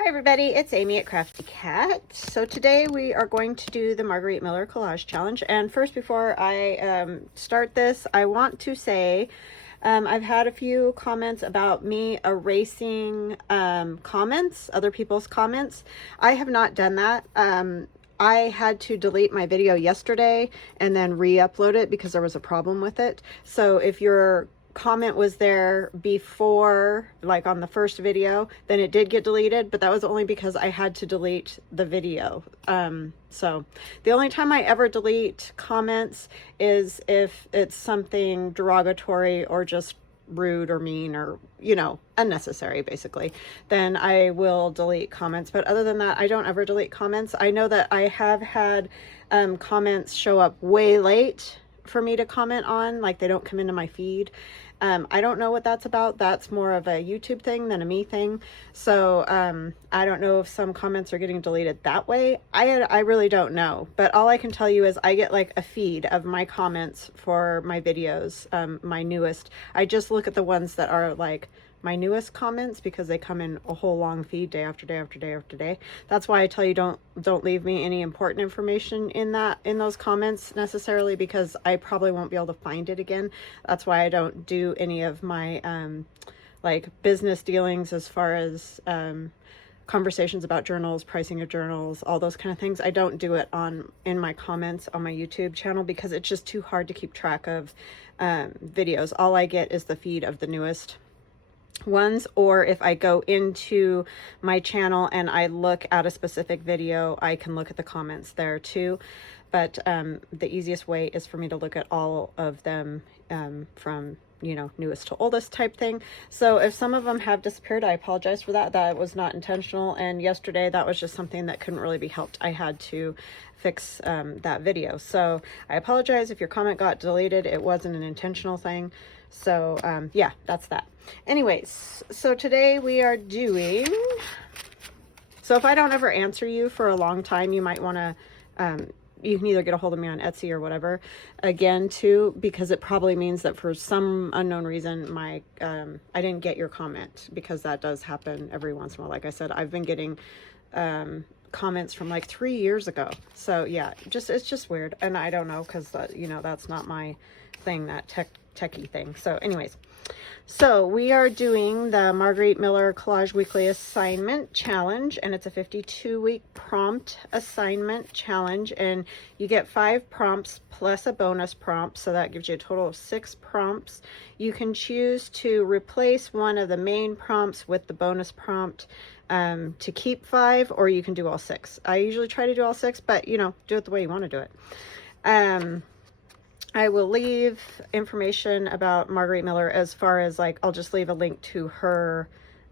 Hi everybody, it's Amy at Crafty Cat. So today we are going to do the Margarete Miller Collage Challenge. And first, before I start this, I want to say I've had a few comments about me erasing comments, other people's comments. I have not done that. I had to delete my video yesterday and then re-upload it because there was a problem with it. So if your comment was there before, like on the first video, then it did get deleted, but that was only because I had to delete the video. So the only time I ever delete comments is if it's something derogatory or just rude or mean or, you know, unnecessary, basically, then I will delete comments. But other than that, I don't ever delete comments. I know that I have had comments show up way late for me to comment on, like they don't come into my feed. I don't know what that's about. That's more of a YouTube thing than a me thing. So I don't know if some comments are getting deleted that way. I really don't know. But all I can tell you is I get like a feed of my comments for my videos, my newest. I just look at the ones that are like my newest comments because they come in a whole long feed day after day after day after day. That's why I tell you don't leave me any important information in those comments necessarily, because I probably won't be able to find it again. That's why I don't do any of my like business dealings as far as conversations about journals, pricing of journals, all those kind of things. I don't do it in my comments on my YouTube channel because it's just too hard to keep track of videos. All I get is the feed of the newest ones, or if I go into my channel and I look at a specific video, I can look at the comments there too. But the easiest way is for me to look at all of them from, you know, newest to oldest type thing. So if some of them have disappeared, I apologize for that. That was not intentional. And yesterday, that was just something that couldn't really be helped. I had to fix that video. So I apologize if your comment got deleted. It wasn't an intentional thing. So yeah, that's that. Anyways, so today we are doing, so if I don't ever answer you for a long time, you might want to, you can either get a hold of me on Etsy or whatever, again too, because it probably means that for some unknown reason, I didn't get your comment, because that does happen every once in a while. Like I said, I've been getting comments from like 3 years ago. So yeah, it's just weird. And I don't know, because you know, that's not my thing, that techie thing. So anyways, so we are doing the Margarete Miller Collage Weekly Assignment Challenge, and it's a 52-week prompt assignment challenge, and you get 5 prompts plus a bonus prompt, so that gives you a total of 6 prompts. You can choose to replace one of the main prompts with the bonus prompt to keep 5, or you can do all 6. I usually try to do all 6, but you know, do it the way you want to do it. I will leave information about Margarete Miller, as far as like, I'll just leave a link to her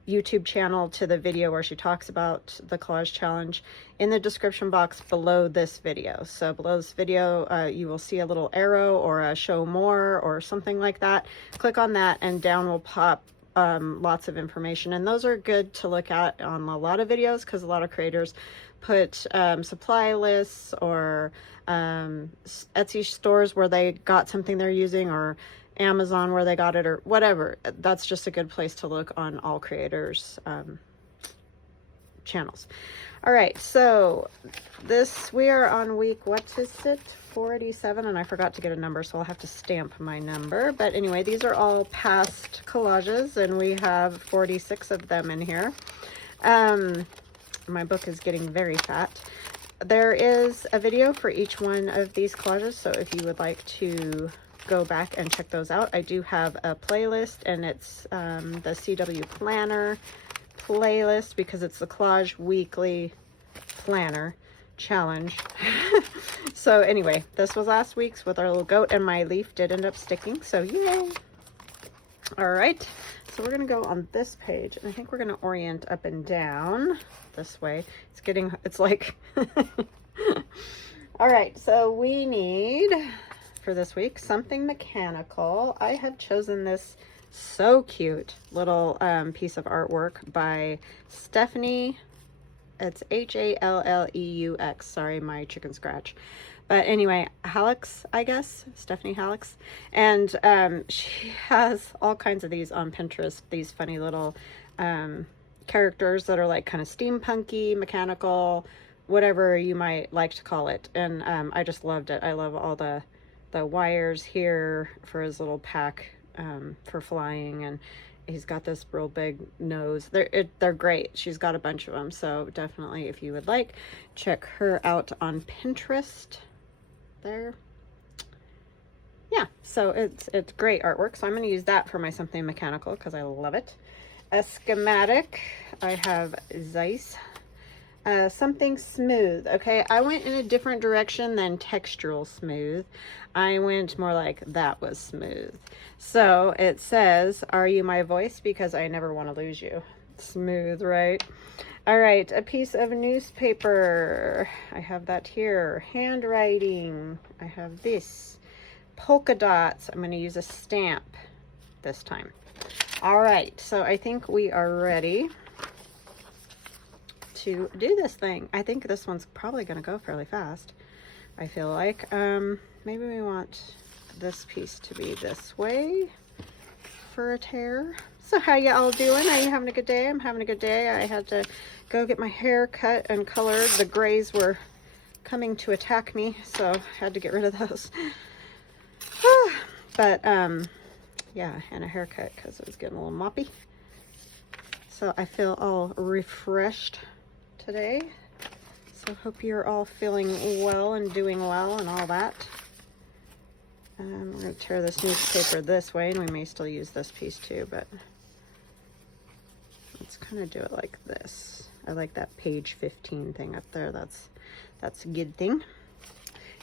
YouTube channel, to the video where she talks about the collage challenge, in the description box below this video. So below this video, you will see a little arrow or a show more or something like that. Click on that and down will pop lots of information, and those are good to look at on a lot of videos, because a lot of creators put supply lists or Etsy stores where they got something they're using, or Amazon where they got it, or whatever. That's just a good place to look on all creators channels. All right, so we are on week, what is it, 47, and I forgot to get a number, so I'll have to stamp my number. But anyway, these are all past collages, and we have 46 of them in here. My book is getting very fat. There is a video for each one of these collages, so if you would like to go back and check those out, I do have a playlist, and it's the CW Planner playlist, because it's the Collage Weekly Planner Challenge. So anyway, this was last week's with our little goat, and my leaf did end up sticking, so yay. All right, so we're gonna go on this page, and I think we're gonna orient up and down this way. It's like all right, so we need for this week something mechanical. I have chosen this so cute little piece of artwork by Stephanie. It's Halleux. Sorry, my chicken scratch. But anyway, Hallex, I guess, Stephanie Hallex. And she has all kinds of these on Pinterest, these funny little characters that are like kind of steampunky, mechanical, whatever you might like to call it. And I just loved it. I love all the wires here for his little pack for flying, and he's got this real big nose. They're great. She's got a bunch of them, so definitely if you would like, check her out on Pinterest. There. Yeah, so it's great artwork. So I'm going to use that for my something mechanical because I love it. A schematic. I have Zeiss. Something smooth. Okay, I went in a different direction than textural smooth. I went more like that was smooth. So it says, "Are you my voice? Because I never want to lose you." Smooth, right? All right, a piece of newspaper. I have that here. Handwriting. I have this. Polka dots. I'm going to use a stamp this time. All right, so I think we are ready to do this thing. I think this one's probably going to go fairly fast. I feel like maybe we want this piece to be this way for a tear. So how you all doing? Are you having a good day? I'm having a good day. I had to go get my hair cut and colored. The grays were coming to attack me, so I had to get rid of those. But yeah, and a haircut because it was getting a little moppy. So I feel all refreshed today. So hope you're all feeling well and doing well and all that. We're going to tear this newspaper this way, and we may still use this piece too, but let's kind of do it like this. I like that page 15 thing up there. That's a good thing.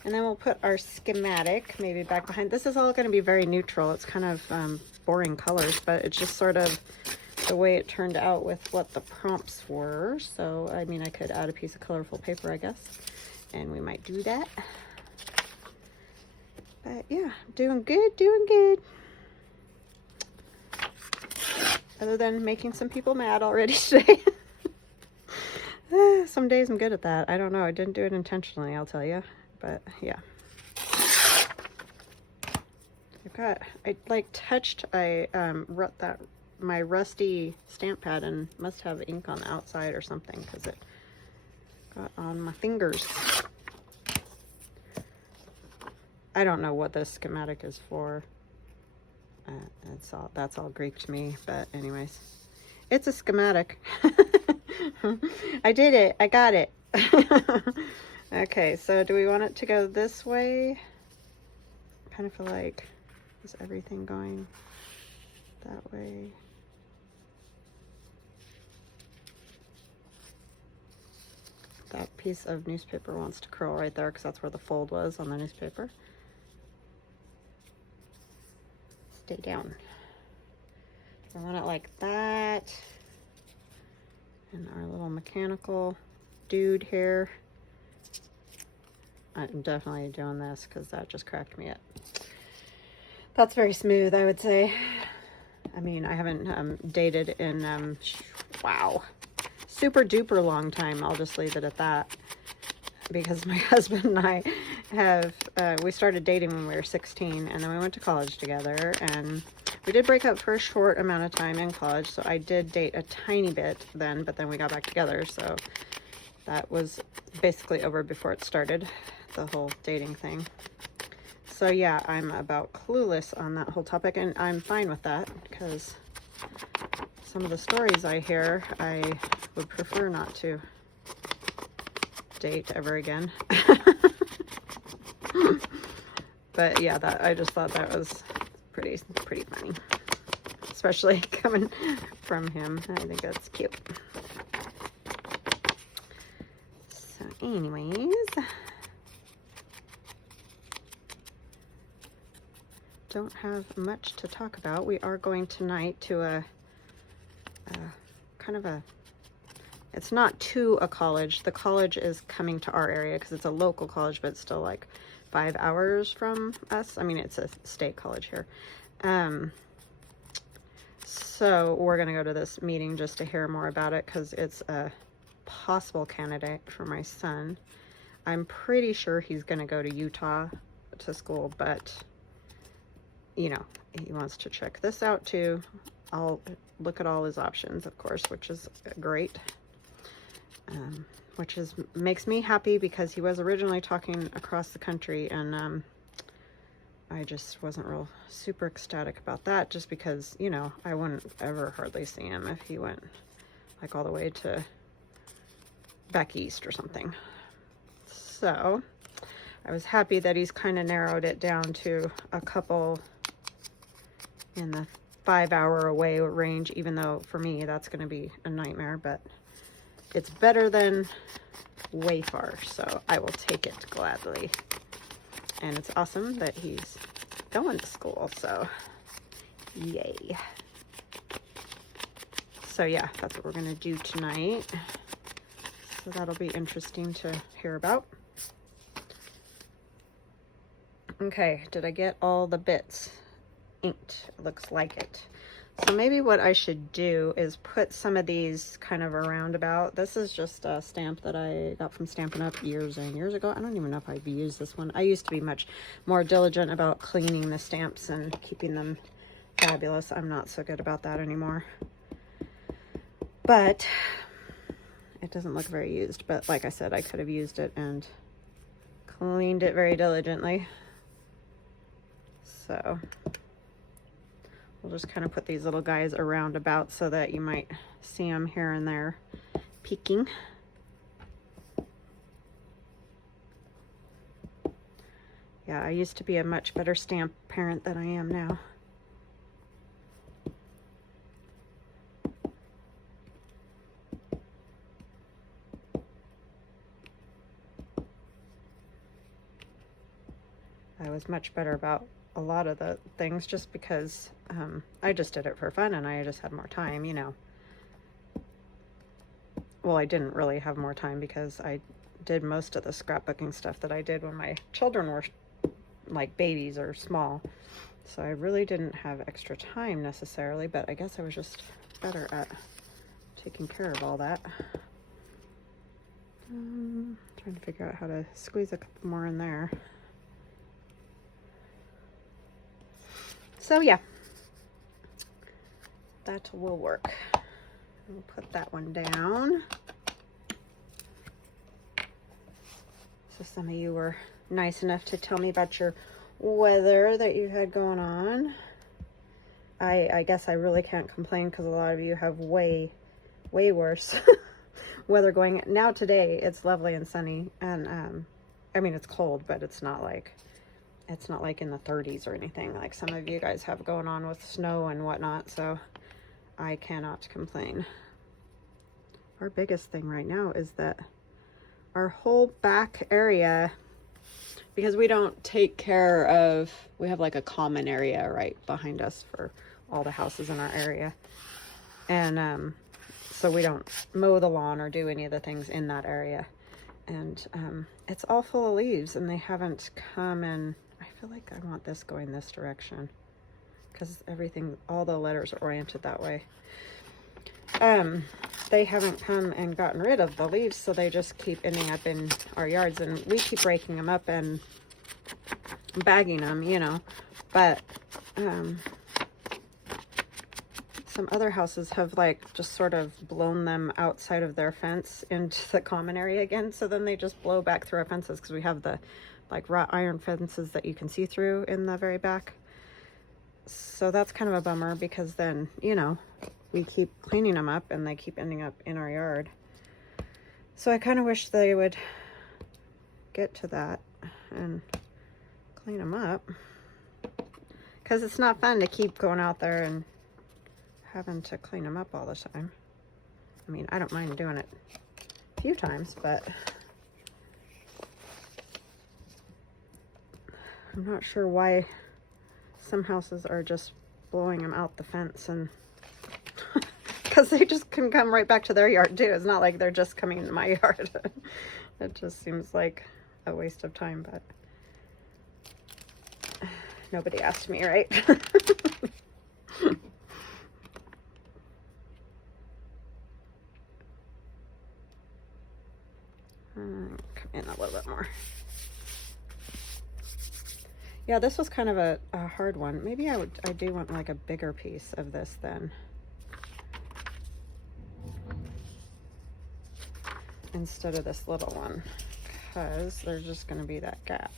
And then we'll put our schematic maybe back behind. This is all going to be very neutral. It's kind of boring colors, but it's just sort of the way it turned out with what the prompts were. So, I mean, I could add a piece of colorful paper, I guess, and we might do that. But yeah, doing good, doing good. Other than making some people mad already today. Some days I'm good at that. I don't know. I didn't do it intentionally, I'll tell you. But yeah. I wrote that my rusty stamp pad and must have ink on the outside or something because it got on my fingers. I don't know what this schematic is for. That's all Greek to me, but anyways, it's a schematic. I did it. I got it. Okay, so do we want it to go this way? I kind of feel like, is everything going that way? That piece of newspaper wants to curl right there because that's where the fold was on the newspaper. Stay down. I want it like that. And our little mechanical dude here. I'm definitely doing this because that just cracked me up. That's very smooth, I would say. I mean, I haven't dated in, wow, super duper long time. I'll just leave it at that. Because my husband and I have, we started dating when we were 16, and then we went to college together, and we did break up for a short amount of time in college, so I did date a tiny bit then, but then we got back together, so that was basically over before it started, the whole dating thing. So yeah, I'm about clueless on that whole topic, and I'm fine with that, because some of the stories I hear, I would prefer not to date ever again. But yeah, I just thought that was pretty funny, especially coming from him. I think that's cute. So anyways, don't have much to talk about. We are going tonight to a kind of a, it's not to a college. The college is coming to our area because it's a local college, but it's still like 5 hours from us. I mean, it's a state college here. So we're going to go to this meeting just to hear more about it because it's a possible candidate for my son. I'm pretty sure he's going to go to Utah to school, but, you know, he wants to check this out too. I'll look at all his options, of course, which is great. Which makes me happy because he was originally talking across the country, and I just wasn't real super ecstatic about that, just because, you know, I wouldn't ever hardly see him if he went like all the way to back east or something. So I was happy that he's kind of narrowed it down to a couple in the 5-hour away range, even though for me that's going to be a nightmare, but it's better than way far, so I will take it gladly. And it's awesome that he's going to school, so yay. So yeah, that's what we're gonna do tonight. So that'll be interesting to hear about. Okay, did I get all the bits inked? It looks like it. So maybe what I should do is put some of these kind of around about. This is just a stamp that I got from Stampin' Up! Years and years ago. I don't even know if I've used this one. I used to be much more diligent about cleaning the stamps and keeping them fabulous. I'm not so good about that anymore. But it doesn't look very used. But like I said, I could have used it and cleaned it very diligently. So we'll just kind of put these little guys around about so that you might see them here and there peeking. Yeah, I used to be a much better stamp parent than I am now. I was much better about a lot of the things just because I just did it for fun and I just had more time, you know. Well, I didn't really have more time because I did most of the scrapbooking stuff that I did when my children were like babies or small. So I really didn't have extra time necessarily, but I guess I was just better at taking care of all that. Trying to figure out how to squeeze a couple more in there. So yeah, that will work. We'll put that one down. So some of you were nice enough to tell me about your weather that you had going on. I guess I really can't complain because a lot of you have way worse weather going. Now today it's lovely and sunny, and I mean it's cold, but it's not like in the 30s or anything like some of you guys have going on with snow and whatnot, so I cannot complain. Our biggest thing right now is that our whole back area, because we don't take care of, we have like a common area right behind us for all the houses in our area, and so we don't mow the lawn or do any of the things in that area, and it's all full of leaves, and they haven't come in. I feel like I want this going this direction because everything, all the letters are oriented that way. They haven't come and gotten rid of the leaves, so they just keep ending up in our yards, and we keep breaking them up and bagging them, you know, but some other houses have like just sort of blown them outside of their fence into the common area again, so then they just blow back through our fences because we have the like wrought iron fences that you can see through in the very back. So that's kind of a bummer because then, you know, we keep cleaning them up and they keep ending up in our yard. So I kind of wish they would get to that and clean them up, because it's not fun to keep going out there and having to clean them up all the time. I mean, I don't mind doing it a few times, but I'm not sure why some houses are just blowing them out the fence, and because they just can come right back to their yard too. It's not like they're just coming into my yard. It just seems like a waste of time, but nobody asked me, right? Come in a little bit more. Yeah, this was kind of a hard one. Maybe I do want like a bigger piece of this then, instead of this little one, because there's just going to be that gap.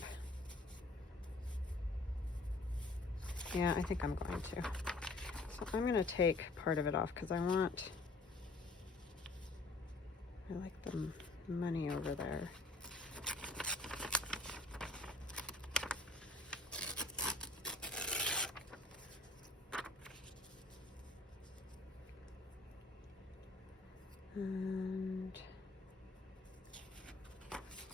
Yeah, I think I'm going to. So I'm going to take part of it off because I like the money over there. And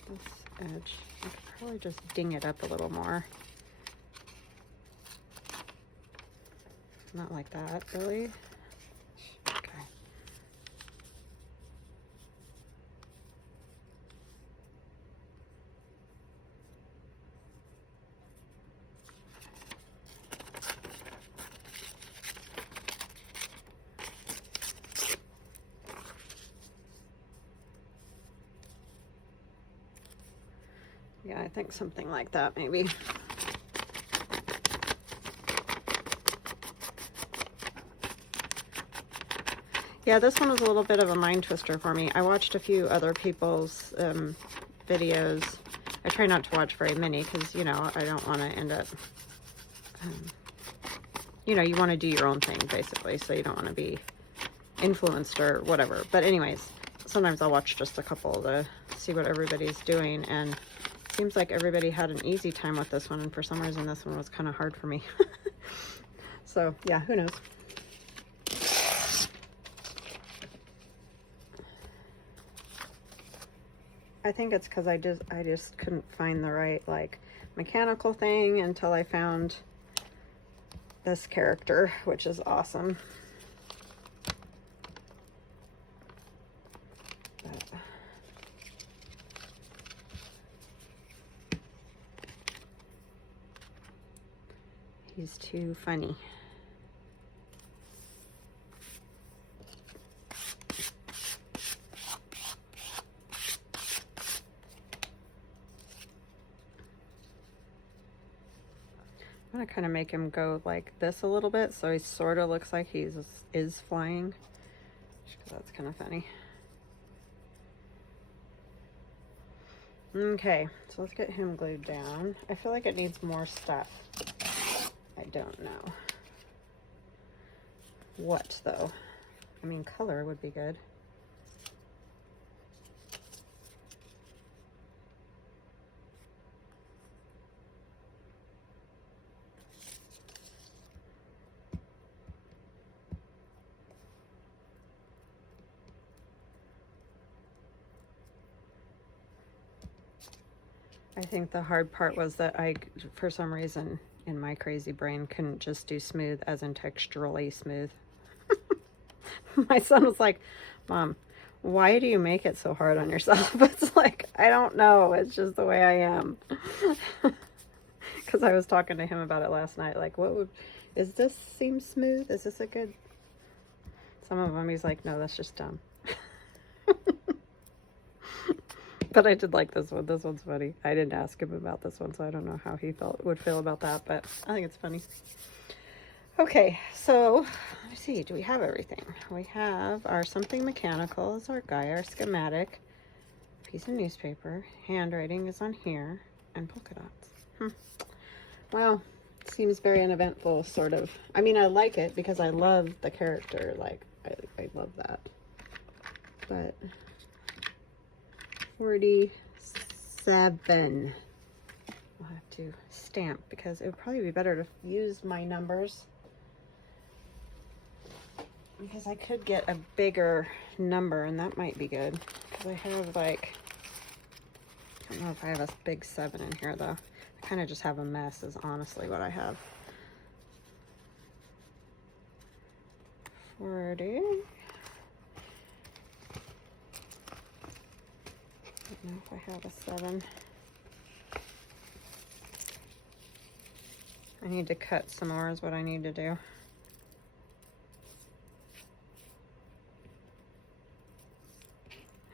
this edge, I could probably just ding it up a little more. Not like that, really. Okay. Yeah, I think something like that maybe. Yeah, this one was a little bit of a mind twister for me. I watched a few other people's videos. I try not to watch very many because, you know, I don't want to end up, you know, you want to do your own thing basically, so you don't want to be influenced or whatever. But anyways, sometimes I'll watch just a couple to see what everybody's doing, and it seems like everybody had an easy time with this one, and for some reason this one was kind of hard for me. So yeah, who knows. I think it's because I just couldn't find the right like mechanical thing until I found this character, which is awesome. But he's too funny. I'm gonna kind of make him go like this a little bit, so he sort of looks like he is flying. That's kind of funny. Okay, so let's get him glued down. I feel like it needs more stuff. I don't know what though. I mean, color would be good. I think the hard part was that I, for some reason, in my crazy brain, couldn't just do smooth as in texturally smooth. My son was like, Mom, why do you make it so hard on yourself? It's like, I don't know. It's just the way I am. Because I was talking to him about it last night. Like, is this seem smooth? Is this a good? Some of them he's like, no, that's just dumb. But I did like this one. This one's funny. I didn't ask him about this one, so I don't know how he would feel about that, but I think it's funny. Okay, so let's see. Do we have everything? We have our something mechanical is our guy, our schematic, piece of newspaper, handwriting is on here, and polka dots. Wow, seems very uneventful, sort of. I mean, I like it because I love the character. Like, I love that. But 47. I'll have to stamp because it would probably be better to use my numbers, because I could get a bigger number and that might be good, because I have like, I don't know if I have a big 7 in here though. I kind of just have a mess is honestly what I have. 40. I don't know if I have a 7. I need to cut some more is what I need to do.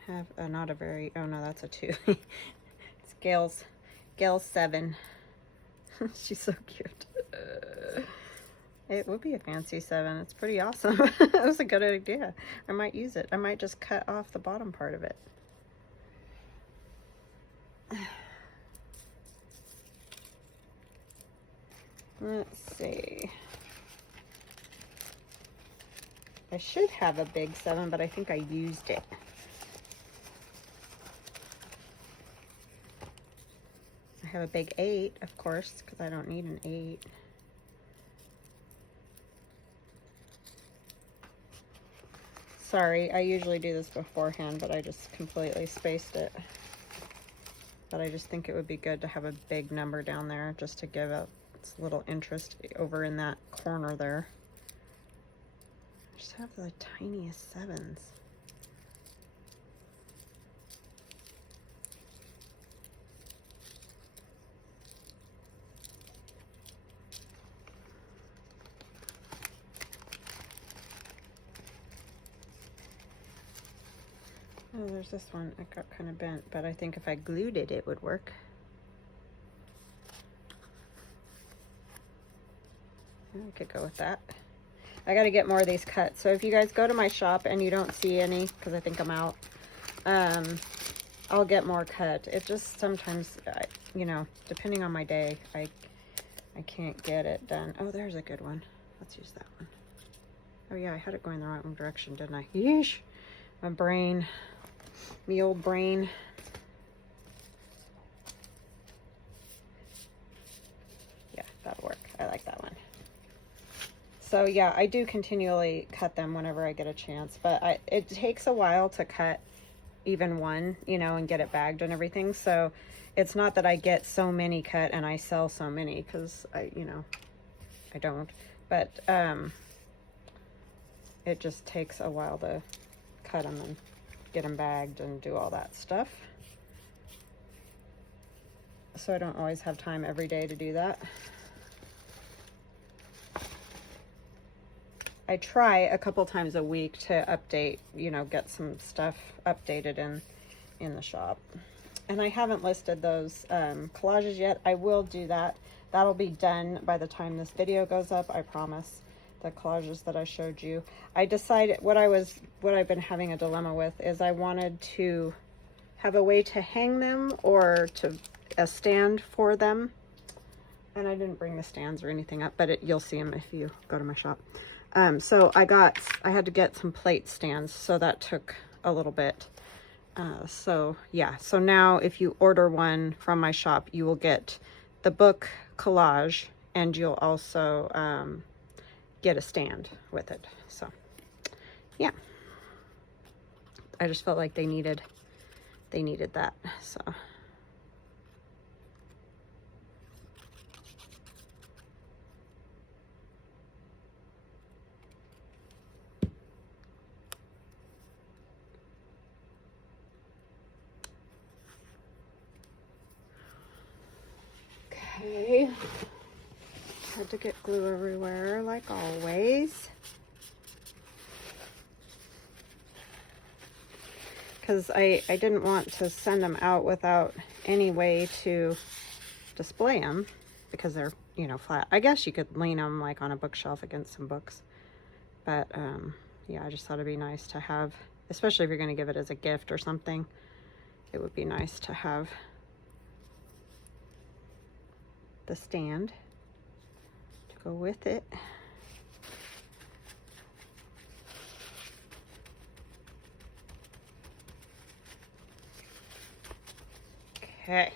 Have not a very, oh no, that's a 2. It's Gail's 7. She's so cute. It would be a fancy 7. It's pretty awesome. That was a good idea. I might use it. I might just cut off the bottom part of it. Let's see. I should have a big 7, but I think I used it. I have a big 8, of course, because I don't need an 8. Sorry, I usually do this beforehand, but I just completely spaced it. But I just think it would be good to have a big number down there just to give it a little interest over in that corner there. I just have the tiniest 7s. Oh, there's this one. It got kind of bent, but I think if I glued it, it would work. I could go with that. I got to get more of these cut. So if you guys go to my shop and you don't see any, because I think I'm out, I'll get more cut. It just sometimes, you know, depending on my day, I can't get it done. Oh, there's a good one. Let's use that one. Oh yeah, I had it going the wrong direction, didn't I? Yeesh. My brain. Me old brain. Yeah, that'll work. I like that one. So yeah, I do continually cut them whenever I get a chance, but it takes a while to cut even one, you know, and get it bagged and everything. So it's not that I get so many cut and I sell so many, because you know, I don't. But it just takes a while to cut them and get them bagged and do all that stuff. So I don't always have time every day to do that. I try a couple times a week to update, you know, get some stuff updated in the shop. And I haven't listed those collages yet. I will do that. That'll be done by the time this video goes up, I promise. The collages that I showed you. I decided what I've been having a dilemma with is I wanted to have a way to hang them or to a stand for them. And I didn't bring the stands or anything up, but you'll see them if you go to my shop. So I had to get some plate stands, so that took a little bit. So yeah, so now if you order one from my shop, you will get the book collage, and you'll also get a stand with it. So yeah, I just felt like they needed that. So okay. Had to get glue everywhere, like always. Because I didn't want to send them out without any way to display them, because they're, you know, flat. I guess you could lean them like on a bookshelf against some books. But yeah, I just thought it'd be nice to have, especially if you're going to give it as a gift or something, it would be nice to have the stand to go with it. Okay.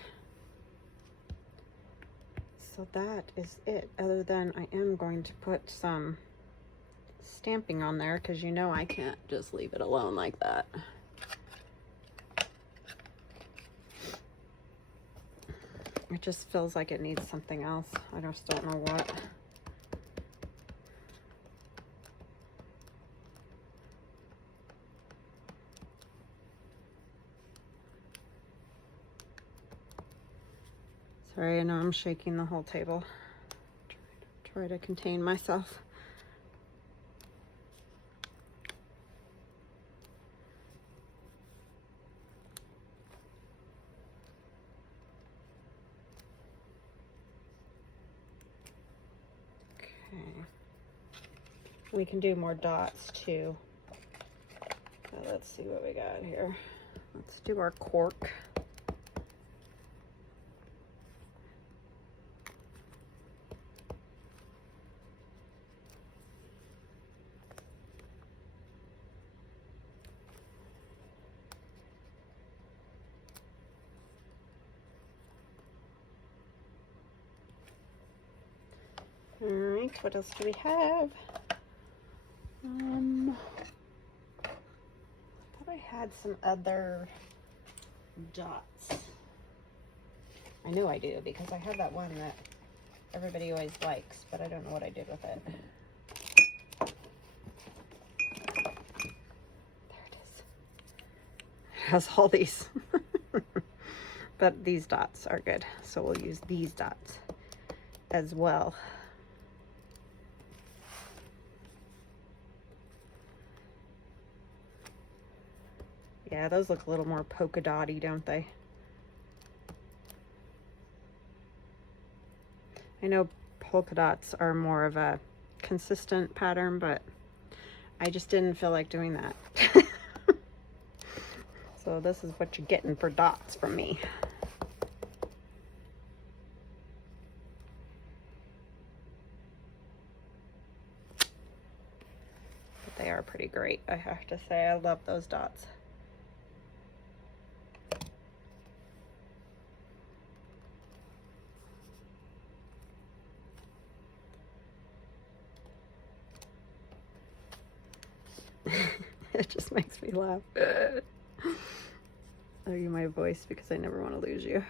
So that is it, other than I am going to put some stamping on there, because you know I can't just leave it alone like that. It just feels like it needs something else. I just don't know what. Sorry, I know I'm shaking the whole table. Try to contain myself. we can do more dots too. Let's see what we got here. Let's do our cork. All right, what else do we have? I thought I had some other dots. I know I do because I have that one that everybody always likes, but I don't know what I did with it. There it is. It has all these. But these dots are good, so we'll use these dots as well. Yeah, those look a little more polka dotty, don't they? I know polka dots are more of a consistent pattern, but I just didn't feel like doing that. So this is what you're getting for dots from me. But they are pretty great, I have to say. I love those dots. It just makes me laugh. I'll use my voice because I never want to lose you.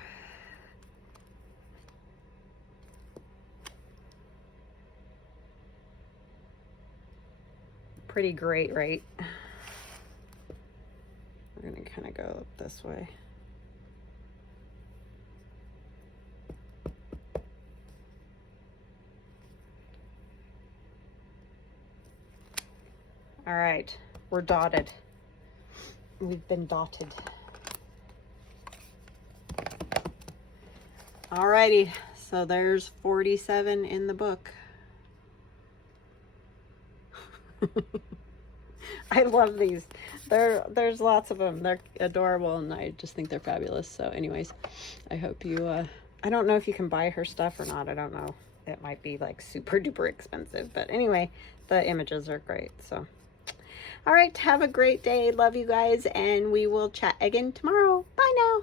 Pretty great, right? We're gonna kind of go this way. All right, we're dotted. We've been dotted. Alrighty, so there's 47 in the book. I love these. There's lots of them. They're adorable, and I just think they're fabulous. So anyways, I hope you, I don't know if you can buy her stuff or not. I don't know. It might be like super duper expensive. But anyway, the images are great. So, all right, have a great day. Love you guys, and we will chat again tomorrow. Bye now.